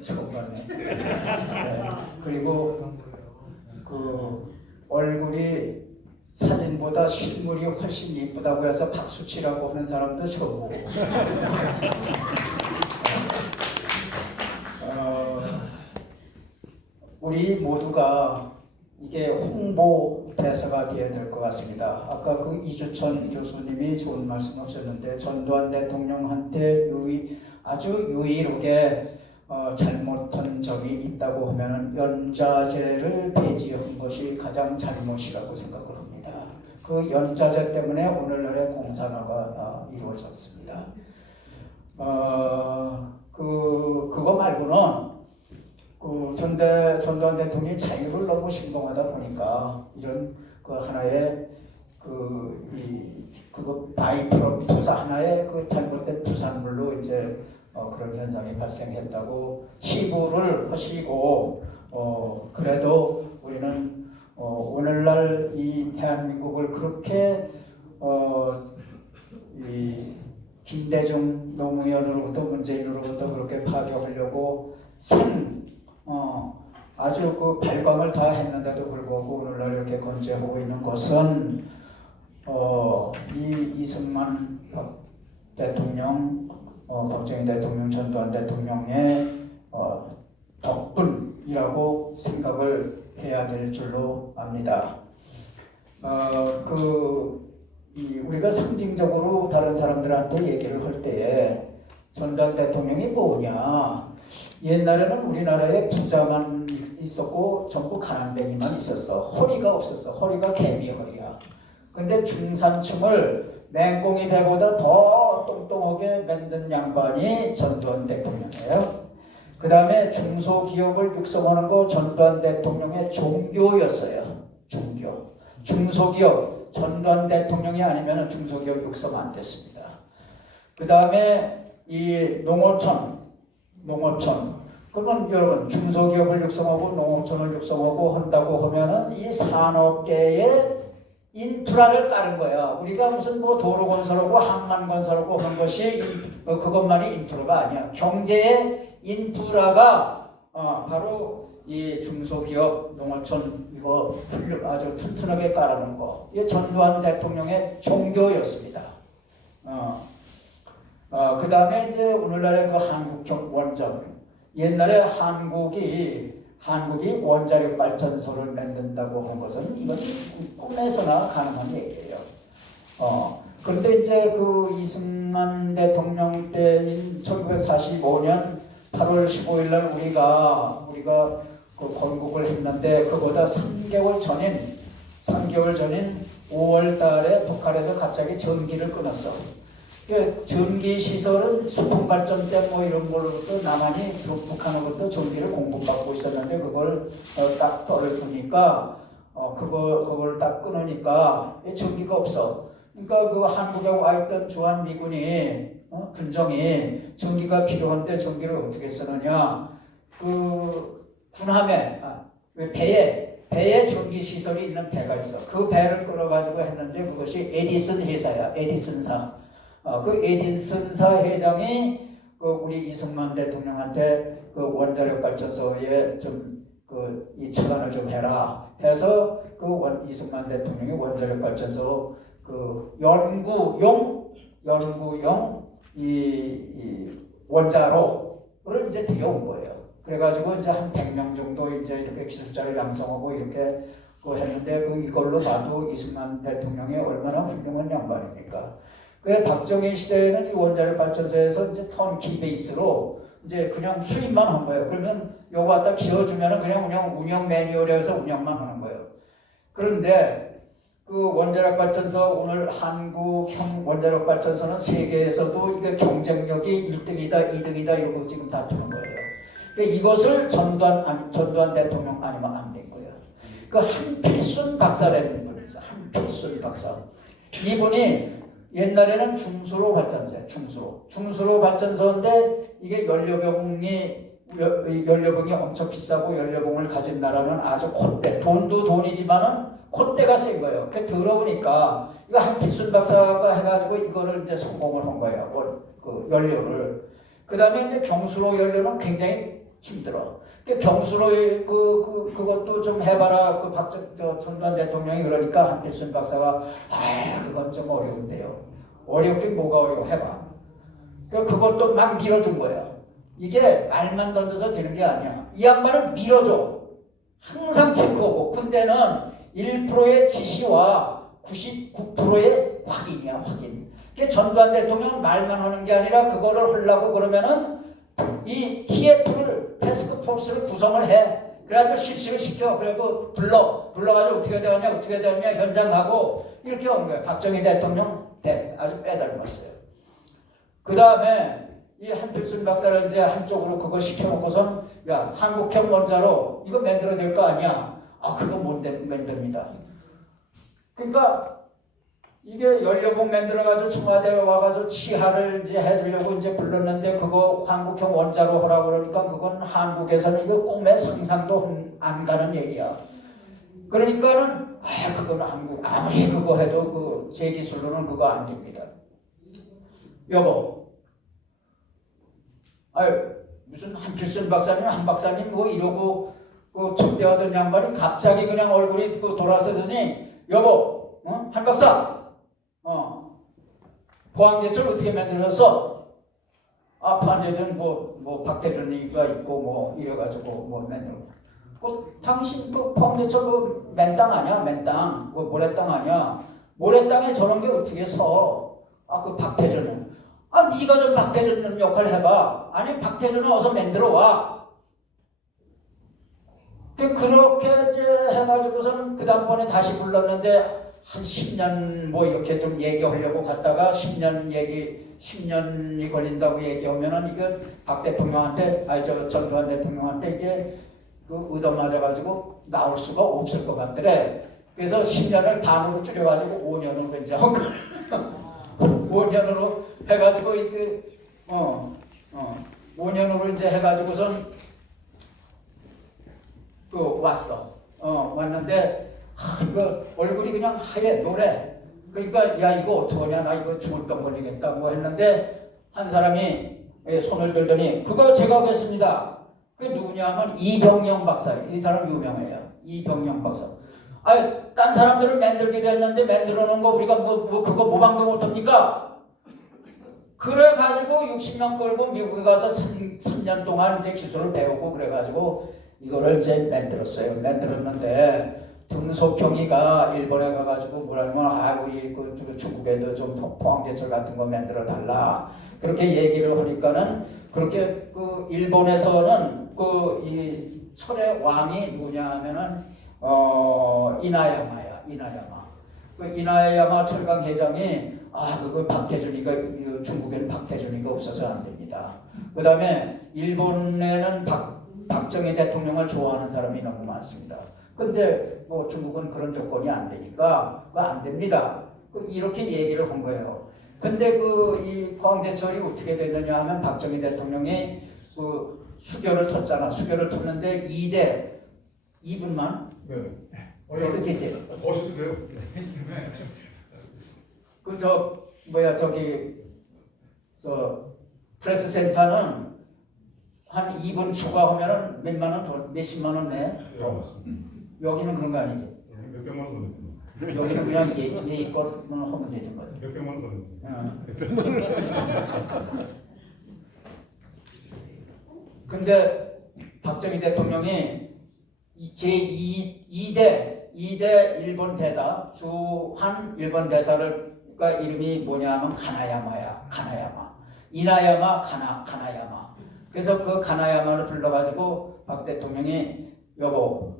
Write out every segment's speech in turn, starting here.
처음 봤네. 네. 그리고 그 얼굴이 사진보다 실물이 훨씬 이쁘다고 해서 박수치라고 하는 사람도 처음 보고. 우리 모두가 이게 홍보 대사가 되어야 될 것 같습니다. 아까 그 이주천 교수님이 좋은 말씀 하셨는데 전두환 대통령한테 아주 유일하게 잘못한 점이 있다고 하면 연좌제를 폐지한 것이 가장 잘못이라고 생각을 합니다. 그 연좌제 때문에 오늘날의 공산화가 이루어졌습니다. 그거 말고는 그 전두환 대통령이 자유를 너무 신봉하다 보니까 이런 그 하나의 그거 바이프로듀스 하나의 그 잘못된 부산물로 이제 그런 현상이 발생했다고 치부를 하시고 그래도 우리는 오늘날 이 대한민국을 그렇게 이 김대중 노무현으로부터 문재인으로부터 그렇게 파괴하려고 아주 그 발광을 다 했는데도 불구하고 오늘날 이렇게 건재하고 있는 것은 이 이승만 대통령, 박정희 대통령, 전두환 대통령의 덕분이라고 생각을 해야 될 줄로 압니다. 우리가 상징적으로 다른 사람들한테 얘기를 할 때에 전두환 대통령이 뭐냐? 옛날에는 우리나라에 부자만 있었고 전부 가난뱅이만 있었어. 허리가 없었어. 허리가 개미 허리야. 근데 중산층을 맹꽁이 배보다 더 똥똥하게 만든 양반이 전두환 대통령이에요. 그 다음에 중소기업을 육성하는 거 전두환 대통령의 종교였어요. 종교. 중소기업 전두환 대통령이 아니면 중소기업 육성 안 됐습니다. 그 다음에 이 농어촌. 그러면 여러분 중소기업을 육성하고 농어촌을 육성하고 한다고 하면은 이 산업계에 인프라를 깔은 거야. 우리가 무슨 뭐 도로 건설하고 항만 건설하고 한 것이 그것만이 인프라가 아니야. 경제의 인프라가 바로 이 중소기업 농어촌 이거 아주 튼튼하게 깔아놓은 거. 이게 전두환 대통령의 종교였습니다. 그 다음에 이제 오늘날의 그 한국형 원전. 옛날에 한국이 원자력 발전소를 만든다고 한 것은 이건 꿈에서나 가능한 얘기예요. 그런데 이제 그 이승만 대통령 때인 1945년 8월 15일 날 우리가 그 건국을 했는데 그보다 3개월 전인 5월 달에 북한에서 갑자기 전기를 끊었어. 전기 시설은 수풍 발전대 뭐 이런 걸로부터 남한이 북한으로부터 전기를 공급받고 있었는데 그걸 딱 떨어지니까 그걸 딱 끊으니까 전기가 없어. 그러니까 그 한국에 와 있던 주한 미군이 군정이 전기가 필요한데 전기를 어떻게 쓰느냐? 그 군함에 배에 전기 시설이 있는 배가 있어. 그 배를 끌어가지고 했는데 그것이 에디슨 회사야. 에디슨사. 그 에디슨사 회장이 그 우리 이승만 대통령한테 그 원자력 발전소에 좀 이 차단을 좀 해라 해서 그 이승만 대통령이 원자력 발전소 그 연구용 이 원자로를 이제 들여온 거예요. 그래가지고 이제 한 100명 정도 이제 이렇게 기술자를 양성하고 이렇게 했는데 이걸로 봐도 이승만 대통령이 얼마나 훌륭한 양반입니까? 그 박정희 시대에는 이 원자력 발전소에서 이제 턴키 베이스로 이제 그냥 수입만 한 거예요. 그러면 요거 갖다 키워주면은 그냥 운영 매뉴얼에서 운영만 하는 거예요. 그런데 그 원자력 발전소 오늘 한국형 원자력 발전소는 세계에서도 이게 경쟁력이 1등이다, 2등이다 이러고 지금 다투는 거예요. 그러니까 이것을 전두환 대통령 아니면 안 된 거예요. 그 한필순 박사라는 분이 있어요. 한필순 박사. 이분이 옛날에는 중수로 발전소야. 중수로 발전소인데 이게 연료병이 엄청 비싸고 연료봉을 가진 나라는 아주 콧대. 돈도 돈이지만은 콧대가 센 거예요. 그 더러우니까 이거 한필순 박사가 해가지고 이거를 이제 성공을 한 거예요. 그 연료를. 그 다음에 이제 경수로 연료는 굉장히 힘들어. 그 경수로의 그것도 좀 해봐라. 전두환 대통령이 그러니까 한필순 박사가 그건 좀 어려운데요. 어렵긴 뭐가 어려워 해봐. 그것도 막 밀어준 거야. 이게 말만 던져서 되는 게 아니야. 이 양반은 밀어줘. 항상 체크하고. 군대는 1%의 지시와 99%의 확인이야, 확인. 전두환 대통령은 말만 하는 게 아니라 그거를 하려고 그러면은 이 TF를 태스크포스를 구성을 해. 그래가지고 실시를 시켜. 그리고 불러가지고 어떻게 되었냐 현장 가고 이렇게 온 거예요. 박정희 대통령 아주 빼닮았어요. 그 다음에 이 한필순 박사를 이제 한쪽으로 그걸 시켜놓고선 야 한국형 원자로 이거 만들어야 될 거 아니야. 그거 못 만듭니다. 그러니까 이게 연료봉 만들어가지고 청와대에 와가지고 치하를 이제 해주려고 이제 불렀는데 그거 한국형 원자로 하라고 그러니까 그건 한국에서는 이거 꿈의 상상도 안 가는 얘기야. 그러니까는 그거는 한국 아무리 그거 해도 그 제 기술로는 그거 안 됩니다. 여보, 무슨 한필순 박사님 한 박사님 뭐 이러고 그 접대하던 양반이 갑자기 그냥 얼굴이 돌아서더니 여보, 한 박사. 포항제철 어떻게 만들었어? 포항제철 뭐 박태준이가 있고 뭐 이래가지고 뭐 만들어. 당신 포항제철 맨 땅 아니야? 맨 땅. 모래땅 아니야? 모래땅에 저런 게 어떻게 서? 그 박태준은. 네가 좀 박태준 역할을 해봐. 아니 박태준은 어서 만들어 와. 그렇게 이제 해가지고서는 그 다음번에 다시 불렀는데 한 10년 뭐 이렇게 좀 얘기하려고 갔다가 10년이 걸린다고 얘기하면은 이거 박 대통령한테 전두환 대통령한테 이제 그 얻어맞아가지고 나올 수가 없을 것 같더래. 그래서 10년을 반으로 줄여가지고 5년으로 이제 한 거예요. 5년으로 해가지고 이렇게 5년으로 이제 해가지고선 왔어. 왔는데. 이거 얼굴이 그냥 하얘 노래. 그러니까 야 이거 어떡하냐 나 이거 죽을 병 걸리겠다 뭐 했는데 한 사람이 손을 들더니 그거 제가 하겠습니다. 그게 누구냐 하면 이병영 박사예요. 이 사람 유명해요. 이병영 박사. 딴 사람들은 만들기로 했는데 만들어 놓은 거 우리가 뭐 그거 모방도 못합니까? 그래가지고 60명 끌고 미국에 가서 3년 동안 이제 기술을 배우고 그래가지고 이거를 이제 만들었는데 등소평이가 일본에 가가지고 뭐라면 우리 중국에도 좀 포항제철 같은 거 만들어 달라 그렇게 얘기를 하니까는 그렇게 일본에서는 이 철의 왕이 누구냐 하면은 이나야마야. 이나야마 철강 회장이 그거 박태준이가 중국에는 박태준이가 없어서 안 됩니다. 그 다음에 일본에는 박정희 대통령을 좋아하는 사람이 너무 많습니다. 근데 중국은 그런 조건이 안 되니까 그거 안 됩니다. 이렇게 얘기를 한 거예요. 근데 이 포항제철이 어떻게 됐느냐 하면 박정희 대통령이 수교를 텄잖아. 수교를 텄는데 2분만? 네. 그래도 되지? 더 하셔도 돼요. 프레스 센터는 한 2분 추가하면은 몇십만 원 내? 맞습니다. 여기는 그런 거 아니지? 몇백만 원 더 냅니다. 여기는 그냥 예의껏 하면 되는 거야. 몇백만 원 더 냅니다. 근데 박정희 대통령이 제2대 일본 대사 주한 일본 대사가 이름이 뭐냐면 가나야마야. 이나야마 가나야마. 그래서 그 가나야마를 불러가지고 박 대통령이 여보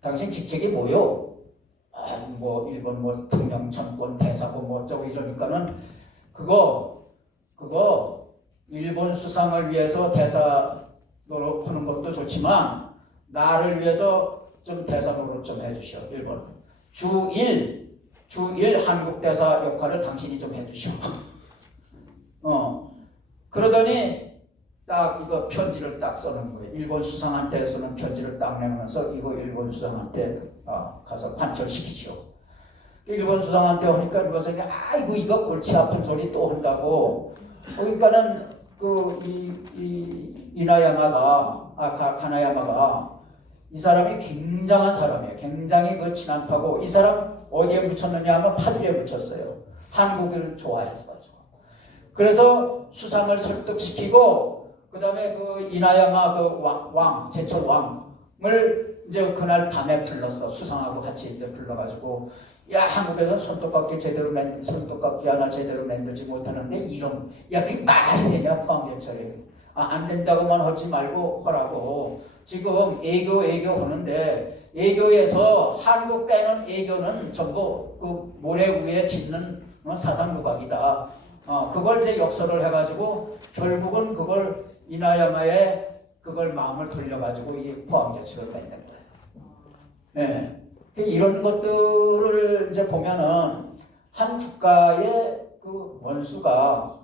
당신 직책이 뭐요? 일본 특명천권 대사고 어쩌고 이러니까는 그거 일본 수상을 위해서 대사 노릇 하는 것도 좋지만 나를 위해서 좀 대사 노릇 좀 해주시오. 일본 주1 한국 대사 역할을 당신이 좀 해주시오. 그러더니 딱 이거 편지를 딱 써놓은 거예요. 일본 수상한테 쓰는 편지를 딱 내면서 이거 일본 수상한테 가서 관철시키시오. 일본 수상한테 하니까 이거 골치 아픈 소리 또 한다고. 그러니까는 가나야마가 이 사람이 굉장한 사람이에요. 굉장히 그 친한파고 이 사람 어디에 묻혔느냐 하면 파주에 묻혔어요. 한국을 좋아해서 가지고. 그래서 수상을 설득시키고 그 다음에 그 이나야마 그 왕, 제철 왕을 이제 그날 밤에 불렀어. 수상하고 같이 이제 불러가지고 야 한국에서는 손톱깎이 하나 제대로 만들지 못하는데 이런 야 그게 말이 되냐 포항제철이 안 된다고만 하지 말고 하라고. 지금 애교 하는데 애교에서 한국 빼는 애교는 전부 그 모래 위에 짓는 사상루각이다. 그걸 이제 역설을 해가지고 결국은 그걸 이나야마의 그걸 마음을 돌려가지고 이 포항제철을 만든 거예요. 네. 이런 것들을 이제 보면은 한 국가의 그 원수가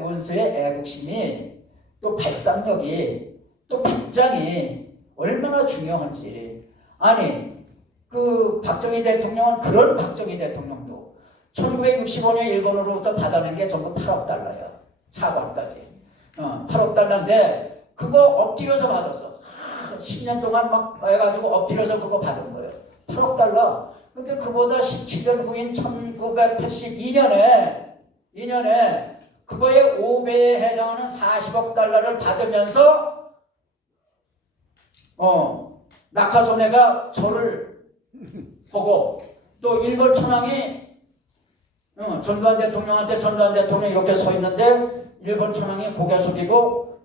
원수의 애국심이 또 발상력이 또 백장이 얼마나 중요한지. 아니 그 박정희 대통령은 그런 박정희 대통령도 1965년 일본으로부터 받아낸 게 전부 8억 달러야. 차관까지 8억 달러인데 그거 엎드려서 받았어. 10년 동안 막 해가지고 엎드려서 그거 받은 거예요. 8억 달러. 근데 그보다 17년 후인 1982년에 그거의 5배에 해당하는 40억 달러를 받으면서 낙하소네가 저를 보고 또 일본 천황이 전두환 대통령이 이렇게 서 있는데 일본 천황이 고개 숙이고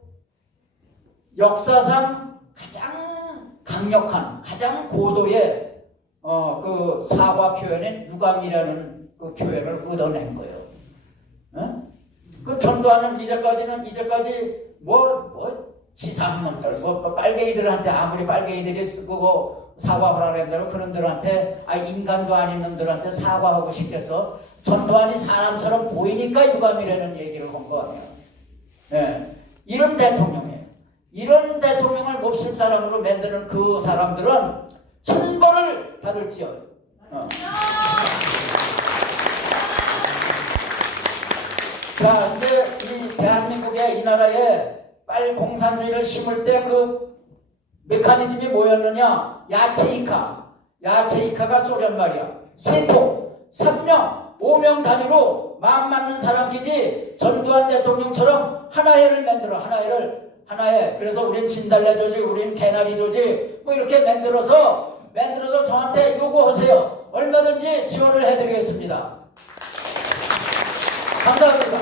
역사상 가장 강력한 가장 고도의 그 사과 표현인 유감이라는 그 표현을 얻어낸 거예요. 그 전두환은 이제까지 뭐 치사한 놈들 빨갱이들한테 아무리 빨갱이들이 그거 사과하라는 대로 그놈들한테 인간도 아닌 놈들한테 사과하고 싶겠어. 전두환이 사람처럼 보이니까 유감이라는 얘기를 한 거 아니야. 네. 이런 대통령을 몹쓸 사람으로 만드는 그 사람들은 천벌을 받을지어다. 자, 이제 이 대한민국의 이 나라에 빨공산주의를 심을 때 그 메커니즘이 뭐였느냐? 야채이카가 소련 말이야. 세포 3명 5명 단위로 마음 맞는 사람 기지 전두환 대통령처럼 하나회를 만들어. 하나회. 그래서 우린 진달래 조직, 우린 개나리 조직 뭐 이렇게 만들어서 저한테 요구하세요. 얼마든지 지원을 해드리겠습니다. 감사합니다.